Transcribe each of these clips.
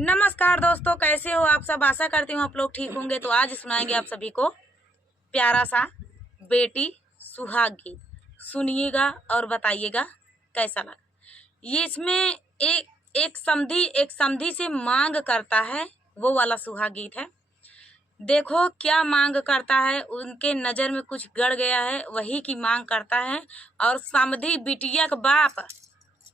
नमस्कार दोस्तों, कैसे हो आप सब। आशा करती हूँ आप लोग ठीक होंगे। तो आज सुनाएंगे आप सभी को प्यारा सा बेटी सुहाग गीत। सुनिएगा और बताइएगा कैसा लगा। ये इसमें एक समधी से मांग करता है, वो वाला सुहाग गीत है। देखो क्या मांग करता है, उनके नज़र में कुछ गड़ गया है, वही की मांग करता है। और समधी बिटिया का बाप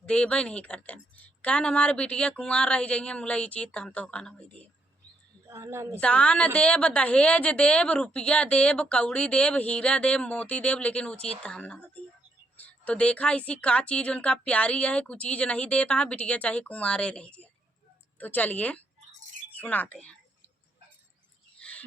देवे नहीं करते हैं। कहन हमारे बिटिया कुंवार रह जाइए, मुला ये चीज हम तो कहना वही दिए। दान देव, दहेज देव, रुपया देव, कौड़ी देव, हीरा देव, मोती देव, लेकिन वो चीज तो हम ना दिए। तो देखा इसी का चीज उनका प्यारी है, कुछ चीज नहीं देता है, बिटिया चाहे कुंवारे रह जाए। तो चलिए सुनाते हैं।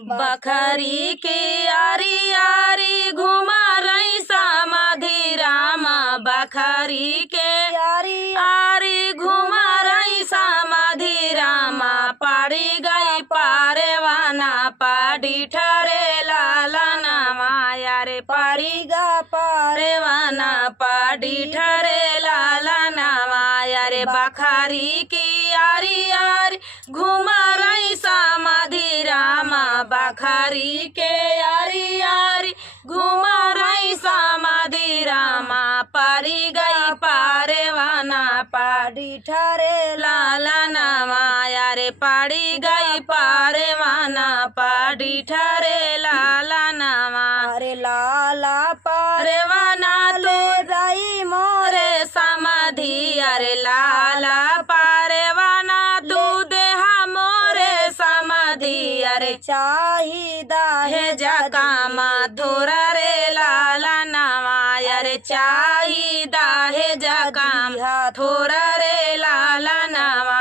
बखरी की आरी आरी घुमा रही समाधि रामा, बखरी के आरी आरी घुमा रही समाधि रामा, पारी गई पारेवाना पाड़ी ठरे लाला नामा रे, पारी गा पारेवाना पाड़ी ठरे लाला नामा रे। बखरी की आरी आरी घुमा रही समाधि रामा, बखरी के आरी आरी घुमा रही समाधि रामा, पारी गई पारेवाना पाड़ी ठरे लाला नामा रे, पाड़ी गई पारेवाना पाड़ी ठरे लाला नामा। अरे लाला पारेवाना तो रही मोरे समाधि, अरे लाला पारेवाना तू देहा मोरे समाधि, अरे चाहिदा है जकामा थोरा रे लाला नामा, अरे चाहिदा है जकामा थोरा रे लाला नामा।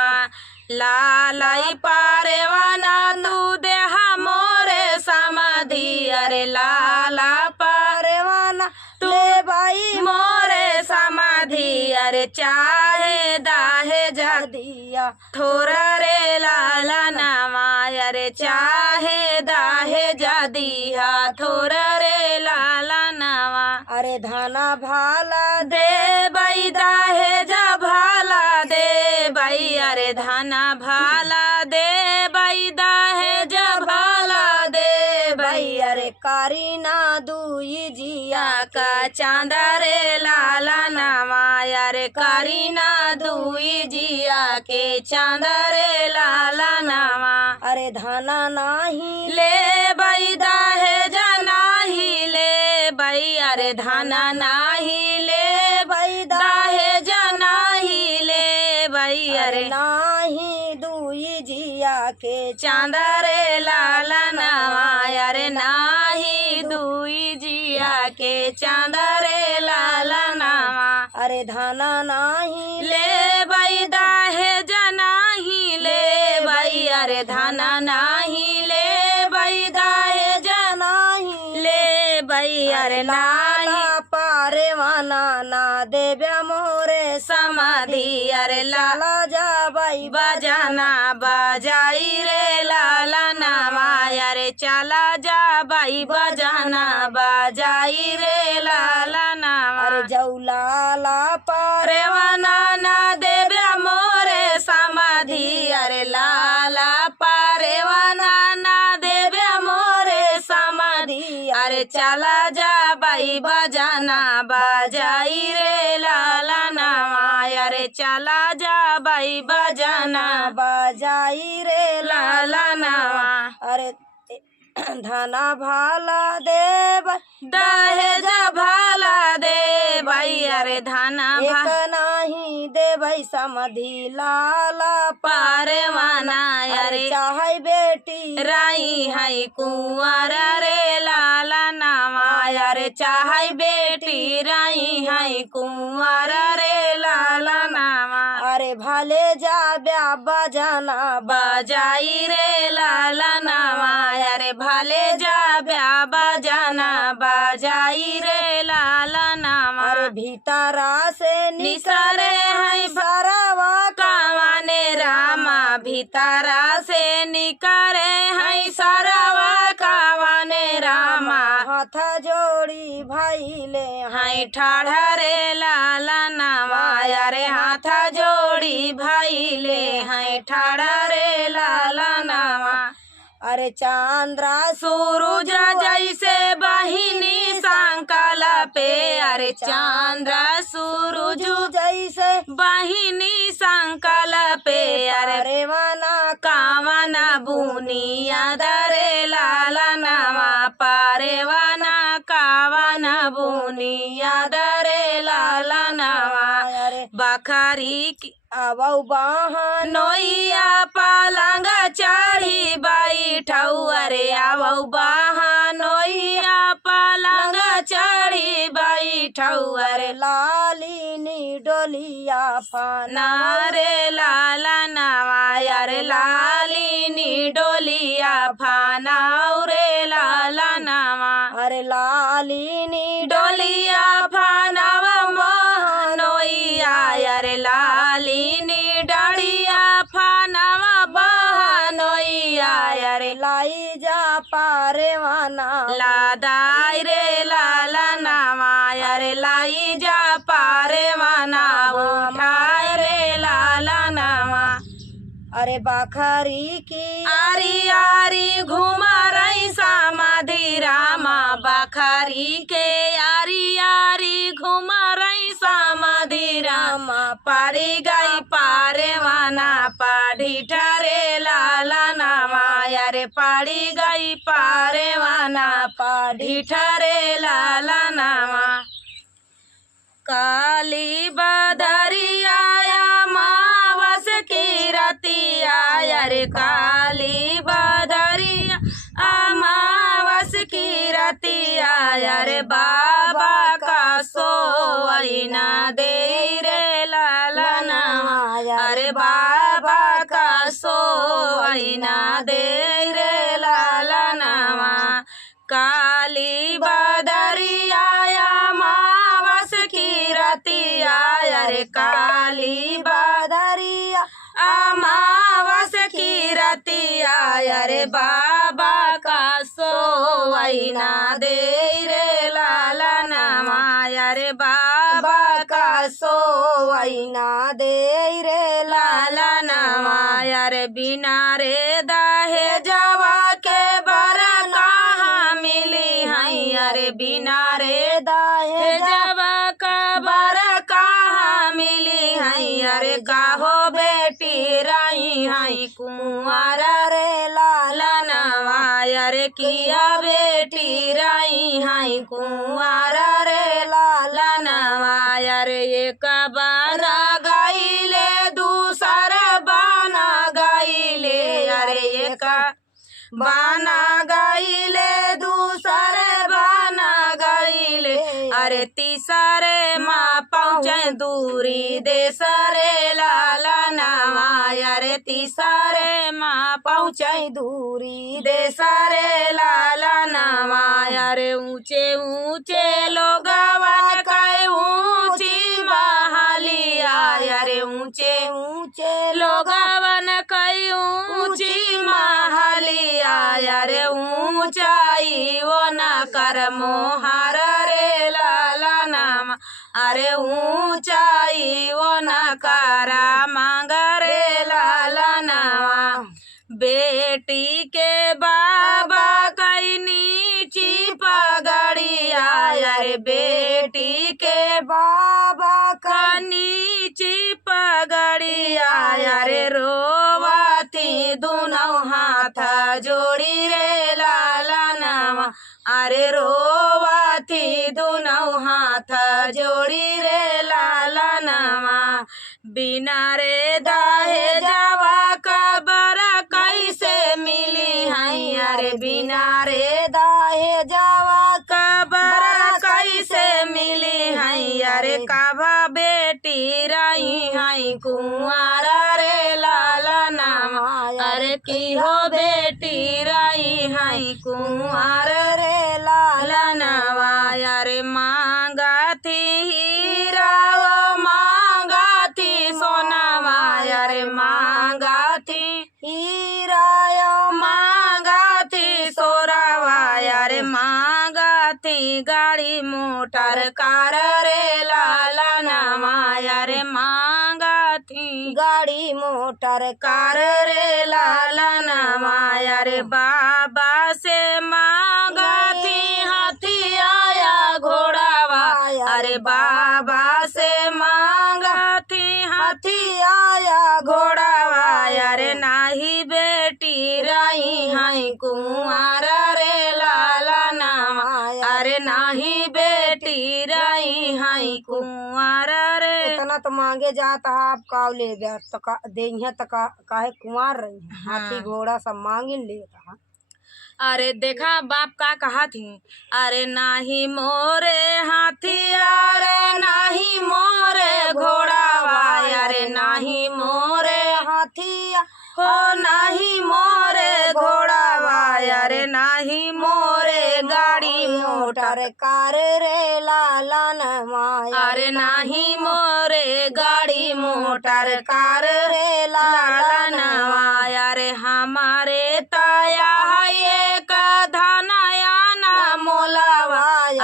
लालाई पारेवाना तू देहा मोरे समाधि, अरे लाला पारेवाना ले भाई मोरे समाधि, अरे चाहे दाहे जदिया थोरा रे लाला नामा, अरे चाहे दाहे जदिया थोरा रे लाला नामा। अरे धना भाला दे बई दाहे जा भाला दे बई, अरे धना भाला दे बई दाहे जा भाला दे बई, अरे कारीना दुई जिया का चांदा रे लाला नामा, अरे कारीना दुई जिया के चांदा रे लाला नामा। अरे धना नाही ले बई दाहे जा नाही ले बई, अरे धना नाही ले बई दाहे जा नाही ले बई, अरे नाही दुई जिया के चांदा रे लाला नामा, अरे नाही दुई जिया के चांदा रे लाला नामा। अरे धना नाही ले बई दाहे जा नाही ले बई, अरे धना नाही ले बई दाहे जा नाही ले बई, अरे लाला पारेवाना ना देव्या मोरे समाधि, अरे लाला जा बाई बजाना बजाई रे लाला नामा, अरे चला जा बाई बजाना बजाई रे लाला नामा। अरे जौलाला पारेवाना ना देव्या मोरे समाधि, अरे लाला पारेवाना ना देव्या मोरे समाधि, अरे चला जा बाई बजाना बजाई रे लाला नामा, अरे चला जा बाई बजाना बजाई रे लाला नामा। अरे धना भाला दे दहेज भाला दे बई, अरे धना नहीं दे बई समाधि लाला पारेवाना, अरे चाहे बेटी राई है कुंवर रे लाला नामा, अरे चाहे बेटी राई है कुंवर रे लाला नामा। अरे भले जा ब्या बजाना बजाई रे लाला नामा, अरे भले जा ब्या बजाना बजाई रे लाला नामा। अरे भीतरा से निसरे है सरवा कावाने रामा, भीतरा से निकरे है सरवा कावाने रामा, हाथ जोड़ी भा भइले हाय ठाढ़ा रे लाला नावा अरे हाथ जोड़ी भइले हाय ठाढ़ा रे लाला नावा अरे चांद्रा सूरज जैसे बहिनी संकल पे अरे चांद्रा सूरज जैसे बहिनी संकल पे अरे वना कावना बुनिया दरे लाला नावा पारेवाना कावना बुनिया दरे लाला नावा बखारी की आवौ बहन नोइया पलंग चढ़ी बैठऊ अरे आवौ बहनोइया पलंग चढ़ी बैठऊ अरे लालिनी डोलिया फना रे लाला नावा अरे लालिनी डोलिया फानाऊ रे लाला नावा अरे लालिनी डोलिया फानावा मोहनोइया अरे लालिनी डड़िया फानावा बहनोइया अरे लाई जा पारे वाना लादाई रे लाला नावा अरे लाई जा पारे वाना उठाए रे लाला नावा अरे बखरी की आरी आरी घुमा रही समाधि रामा बखरी के आरी आरी घुमा रही समाधि रामा पारी गई पारे वाना पाढ़ी ठरे लाला नामा अरे पाड़ी गई पारे वाना पाढ़ी ठरे लाला नामा काली बदरिया मावस की रतिया अरे काली बदरिया अमावस की रतिया अरे बाबा का सोवैना दे रे लाला नावा अरे बाबा का सोवैना दे रे लाला नावा काली बदरिया अमावस की रतिया अरे काली बदरिया अमावस की रतिया अरे बाबा का सोवैना दे रे लाला नामा अरे बाबा का सोवैना दे रे लाला नामा अरे बिना रे दाहे जवा के बर कहाँ मिली है अरे बिना रे दाहे जवा का बर कहाँ मिली है अरे काहो बेटी रही है कुंवर रे लाला नवा अरे किया बेटी रही है कुंवर रे लाला नवा अरे एक बाना गाइले दूसर बाना गाइले अरे एक बाना गाइले दूसर बाना गाइले अरे तीसरे माँ पहुँचे दूरी देसरे लाला नावा अरे तीसरे माँ पहुँचे दूरी देसरे लाला नावा अरे ऊंचे ऊंचे लोगवन कई ऊंची बहालिया अरे ऊंचे ऊंचे लोगवन कई ऊंची महलिया अरे ऊंचाई वो न कर मोहर रे लाला नाम अरे ऊंचाई वो न करा मांग रे लाला नामा बेटी के बाबा कई नीची पगड़िया अरे बेटी के बाबा का नीची पगड़िया अरे रोवाती दोनों हाथ जोड़ी रे लाला नामा अरे रोवाती दोनों हाथ जोड़ी रे लाला नामा बिना रे दाहे जवा कबर कैसे मिली है अरे बिना रे दाहे जावा कबर कैसे मिली है अरे काभा बेटी रही है कुंवर रे लाला नामा अरे की हो बेटी रही है कुंवर रे लाला नावा अरे मांगा थी हीरा वो मांगा थी सोनावा अरे मांगा थी हीराया मांगा थी सोरावा अरे मांगा थी गाड़ी मोह मोटर कार रे लाला नवाया रे मांगा थी गाड़ी मोटर कार रे लाला नवाया रे बाबा से मांगा थी हाथी आया घोड़ावा अरे बाबा से मांगा थी हाथी आया घोड़ावा अरे नाही बेटी रही हाई कुंवर रे लाला नवा अरे नाही बेटी रही हाई कुंवर रे। इतना तो मांगे जाता है आप काव ले देहिया तक काहे कुंवार रही है। हाथी घोड़ा सब मांग लेता है। अरे देखा बाप का कहा थी अरे नाही मोरे हाथी अरे नाही मोरे घोड़ावा अरे नाही मोरे हाथी हो नाही मोरे घोड़ावा अरे नाही मोरे गाड़ी मोटर कार रे लाला नवाया अरे नाही मोरे गाड़ी मोटर कार रे लाला नवाया रे हमारे ताया ये का धनाया ना मोलावा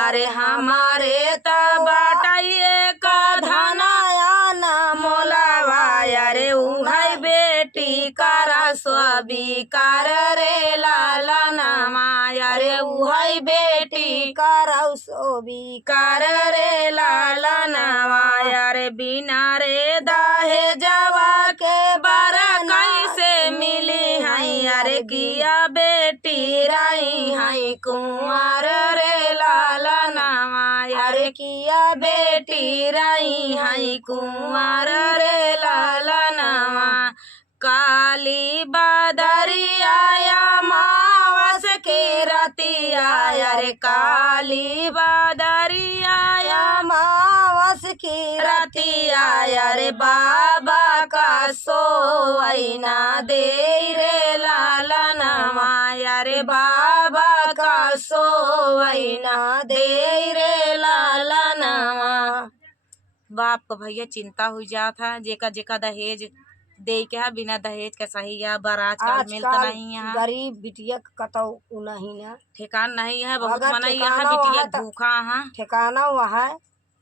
अरे हमारे तबाटाइए का धनाया ना मोलावा अरे उहाई बेटी कारा स्वाबी कार रे लाला नवाया रे उहाई बेटी कराउ सोबी कार रे लाला नवाया रे बिना रे दाहे जवा के बारा कैसे मिली हाई अरे किया बेटी राई हाई कुंवर रे लाला नवाया रे किया बेटी राई हाई कुंवर रे लाला नवा काली बादरी आया मावस की रती आया रे काली बादरी आया मावस की रती आया रे बाबा का सोवैना दे रे लाला नवाया रे बाबा का सोवैना दे रे लाला नवा। बाप का भैया चिंता हुई जात है जेका जेका दहेज दे के है बिना दहेज के सही है बारात का मिलता नहीं है गरीब बिटिया कतौ नहीं ना ठिकान नहीं है बहुत अगर मना ठिकाना यहाँ बिटिया वहाँ त- भूखा है ठिकाना वहाँ है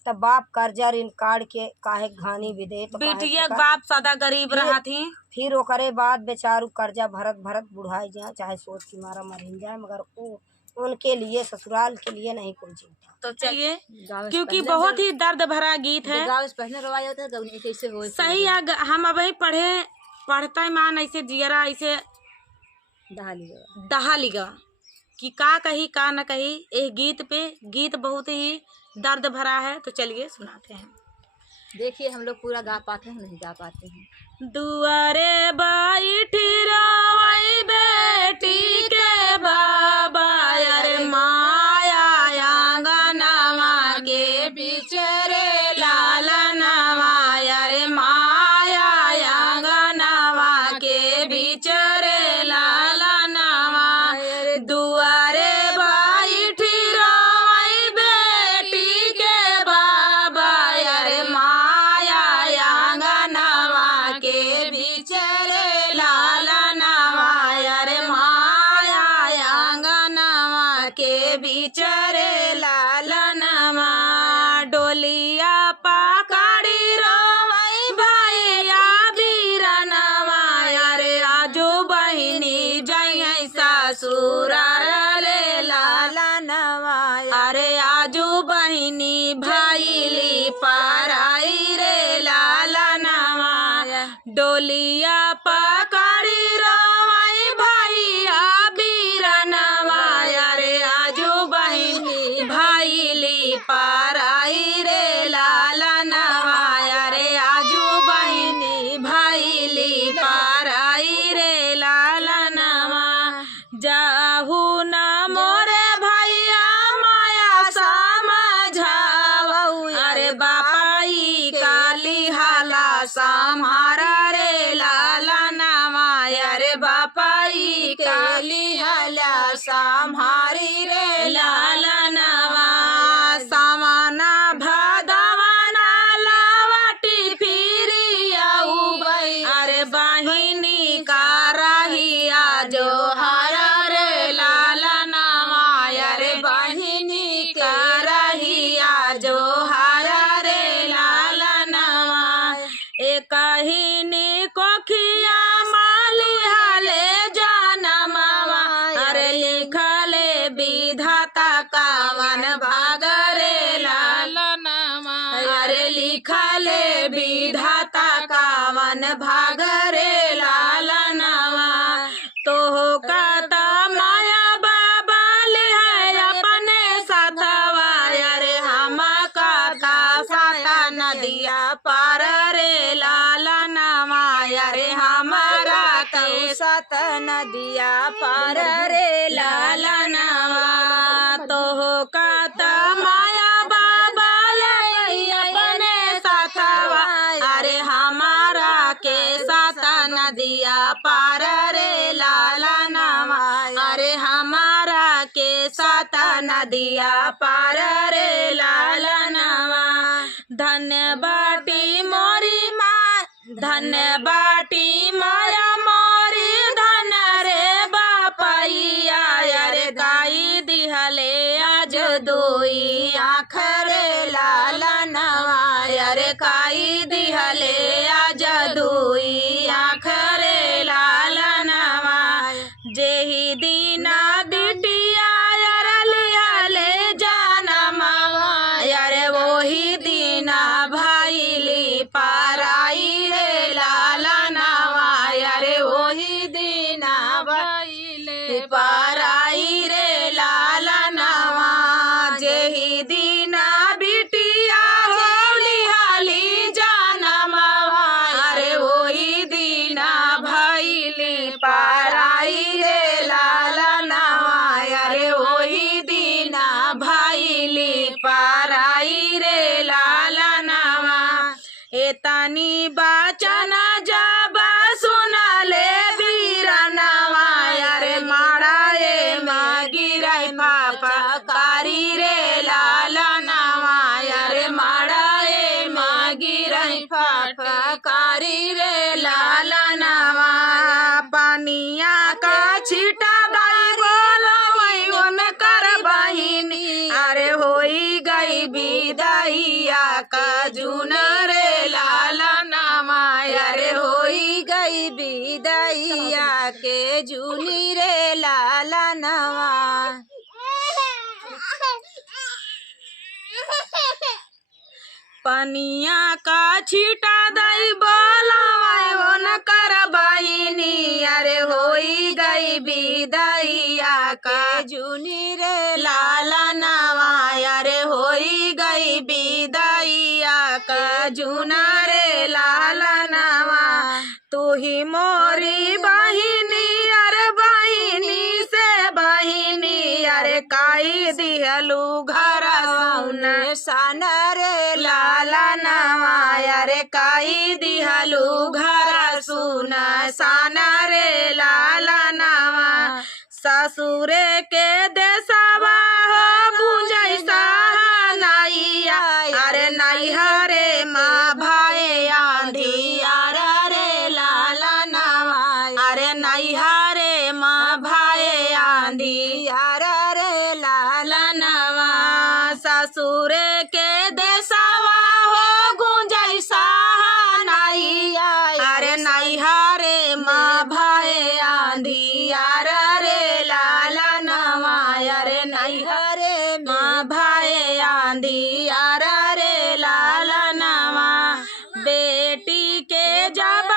तब बाप कर्जा ऋण काट के काहे घानी भी दे तो काहे बिटिया ठिका- बाप सदा गरीब रहा थी फिर ओकरे बाद बेचारू कर्जा भरत भरत बुढ़ाई जाए चाहे सोच की मारा मर जाए मगर वो उनके लिए ससुराल के लिए नहीं कोई चिंता। तो चलिए क्योंकि बहुत ही दर्द भरा गीत है सही है। हम अब पढ़ता मान ऐसे जियरा ऐसे दहा लिगा कि का कही का न कही ये गीत पे गीत बहुत ही दर्द भरा है। तो चलिए सुनाते हैं। देखिए हम लोग पूरा गा पाते हैं नहीं गा पाते हैं। दुआरे बैठी रोवई बेटी के बाबा अरे माया आंगनवा के बीच रे लाला नवाया रे माया आंगनवा के बीच रे लाला नवा दुआरे बैठी रोवई बेटी के बाबा अरे माया आंगनवा के बीच रे लाला नवाया रे माया आंगनवा के बीच रे लाला नवा डोलिया पाकड़ी रोवई भैया बीरनवा रे आजू बहिनी जय सासुर रे लाला नवा अरे आजू बहिनी भाईली पराई रे लाला नवा डोलिया पकड़ी रोवई भैया बीरनवा रे आजू बहिनी भाईली पराई रे लाला नवा रे आजू बहिनी भाईली पराई रे लाला नवा जाहू न मोरे भैया माया समझावऊ अरे बापाई काली हाला सम्हारा रे लाला नवा अरे बापाई काली हाला सम्हारी रे लाला नवा सामाना भदवाना लावटी फिरी आऊ अरे बहिनी का रहिया जो हरा रे लाला नवा अरे बहिनी का रहिया भाग रे लालनवा तो कहता माया बाबा है अपने साथवा अरे हम कहता साता नदिया पार रे लालनवा अरे हमारा के सत नदिया पार रे लालनवा तो कहता माया बाबा अपने साथवा अरे हमारा के साता नदिया पार रे लालनवा अरे हमारा के साता नदिया पार रे लालनवा धन्य बाटी मोरी माँ धन्य बाटी माया मोरी धन रे बापैया अरे गाई दिहले आज दोई आँख रे लालनवा अरे काई दिहले आज दोई आँख रे लालनवा जेही दीना बिटिया अरे लिहले जानमवा अरे वही दीना भाईली पाराई रे लालनवा अरे वही दीना भाईले पाराई रे लालनवा जेही दीना बिटिया होली हाली जानमवा अरे वही दीना भाईली पाराई रे लालनवा अरे वही दीना भाईली पाराई रे लालनवा एतनी बचना जब सुनले बीरनवा अरे मारा ए गिराई पापा कारी रे लालनवा अरे मारा ए गिराई पापा कारी रे लालनवा पानिया का छिटा बाई बोलो वही उनकर बहिनी अरे होई गई विदाइया का जुन रे लालनवा अरे होई गई विदाइया के जुनी रे लालनवा पनिया का छीटा दई बोलावा उनकर बहिनी अरे होई गई विदाइया का जुनी रे लालनवा अरे होई गई विदाइया का जुना रे लालनवा तू ही मोरी बहिनी अरे बहिनी से बहिनी अरे काई दिहलू घर सन रे लालनवा अरे काई दिहलू घर सुन सन रे लालनवा ससुरे के देसवा हो बुझै नैया अरे नैहरे माँ भाई आंधी रे लालनवा अरे नैहरे माँ भाई आंधी रे लालनवा ससुरे के देसवा हो गुंजै नैया अरे नैहरे माँ भाई आंधी रे लालनवा अरे नैहरे माँ भाई आंधी रे लालनवा बेटी के जब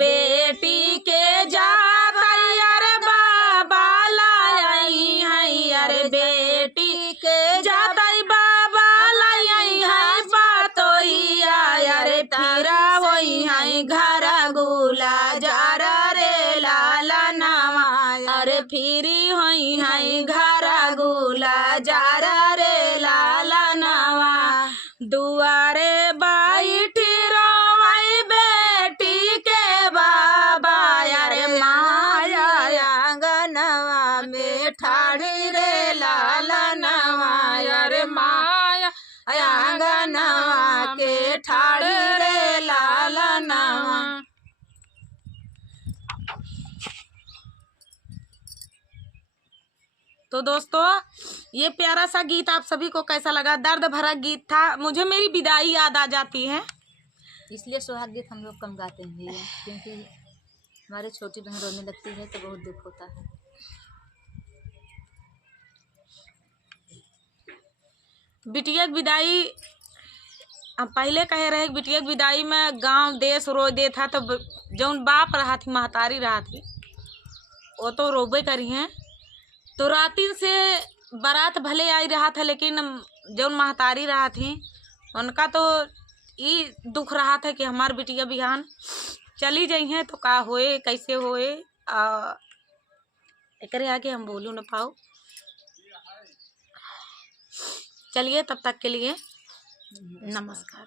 बेटी के जात अरे बाबा लाई है अरे बेटी के जात बाबा लाई है बातोइया अरे तेरा वही है घर गुला जार रे लालनवा अरे फिरी होई है घर गुला जार रे लालनवा दुआरे बैठी रोई बेटी के बाबा अरे माया आंगनवा में ठाड़ी रे लालनवा अरे माया आंगनवा के ठाड़ी रे लालनवा। तो दोस्तों ये प्यारा सा गीत आप सभी को कैसा लगा? दर्द भरा गीत था, मुझे मेरी विदाई याद आ जाती है, इसलिए सुहाग गीत हम लोग कम गाते हैं भैया, क्योंकि हमारे छोटी बहन रोने लगती है तो बहुत दुख होता है। बिटिया की विदाई हम पहले कहे रहे कि बिटिया की विदाई में गांव देश रो दे था, तो जौन बाप रहा थी महतारी रहा थी वो तो रोबे करी हैं। तो रातिन से बारात भले आई रहा था, लेकिन जौन महतारी रहा थी उनका तो ये दुख रहा था कि हमार बिटिया बिहान चली जाई हैं तो का होए कैसे होए। एकरे आगे हम बोलू न पाओ। चलिए तब तक के लिए नमस्कार।